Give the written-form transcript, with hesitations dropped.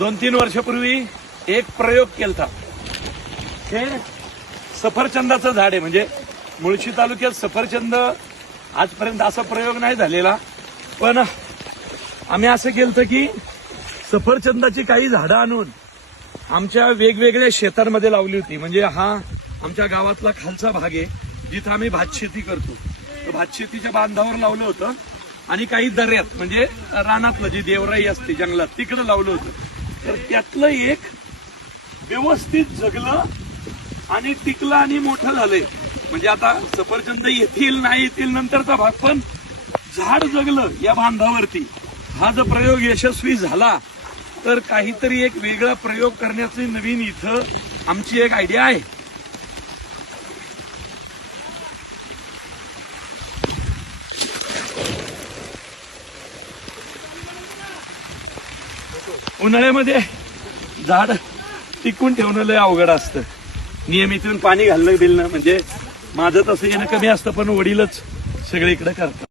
2-3 वर्षापूर्वी एक प्रयोग केलता. हे सफरचंदाचं झाड आहे. म्हणजे मुळशी तालुक्यात सफरचंद आजपर्यंत असा प्रयोग नाही झालेला, पण आम्ही असं केलं की सफरचंदाची काही झाडं आणून आमच्या वेगवेगळ्या शेतांमध्ये लावली होती. म्हणजे हा आमच्या गावातला खालचा भाग आहे जिथं आम्ही भातशेती करतो. तर भातशेतीच्या बांधावर लावलं होतं आणि काही दऱ्यात म्हणजे रानातलं जी देवराई असते जंगलात तिकडं लावलं होतं. तर त्यातलं एक व्यवस्थित जगलं आणि टिकलं आणि मोठं झालंय. म्हणजे आता सफरचंद येतील नाही येतील नंतरचा भाग, पण झाड जगलं या बांधावरती. हा जो प्रयोग यशस्वी झाला तर काहीतरी एक वेगळा प्रयोग करण्याची नवीन इथं आमची एक आयडिया आहे. उन्हाळ्यामध्ये झाड टिकून ठेवणं लय अवघड असतं. नियमित पाणी घालणं बिलणं म्हणजे माझं तसं येणं कमी असतं, पण वडीलच सगळीकडे करतात.